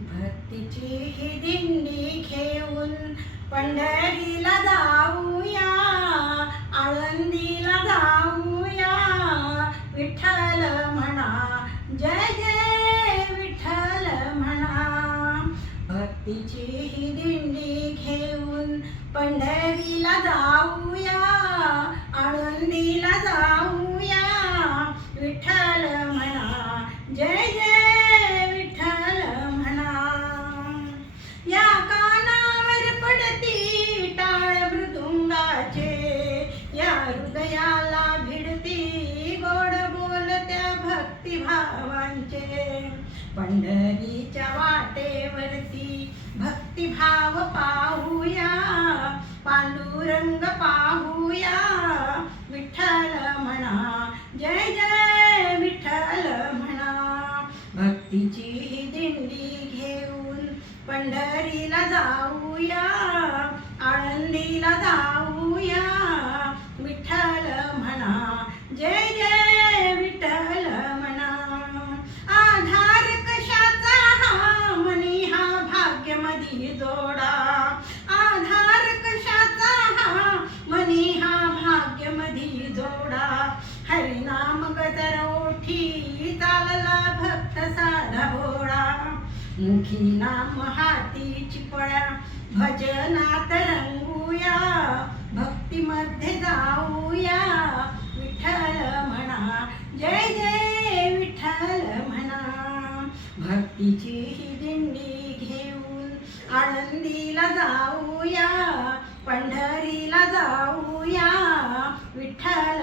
भक्तीची ही दिंडी घेऊन पंढरीला जाऊया आळंदीला जाऊया. विठ्ठल म्हणा जय जय विठ्ठल म्हणा. भक्तीची ही दिंडी घेऊन पंढरीला जाऊ हृदयाला भिडती गोड बोलत्या भक्तिभावांचे. पंढरीच्या वाटेवरती भक्तिभाव पाहूया पांडुरंग पाहूया. विठ्ठल म्हणा जय जय विठ्ठल म्हणा. भक्तीची ही दिंडी घेऊन पंढरीला जाऊया आळंदीला जाऊया. मुखी चालला भक्त साधा भोळा मुखी नाम हाती चिपळ्या. भजनात रंगूया. भक्तीमध्ये जाऊया. विठ्ठल म्हणा. जय जय विठ्ठल म्हणा. भक्तीची ही दिंडी घेऊन आळंदीला जाऊया. पंढरीला जाऊया. विठ्ठल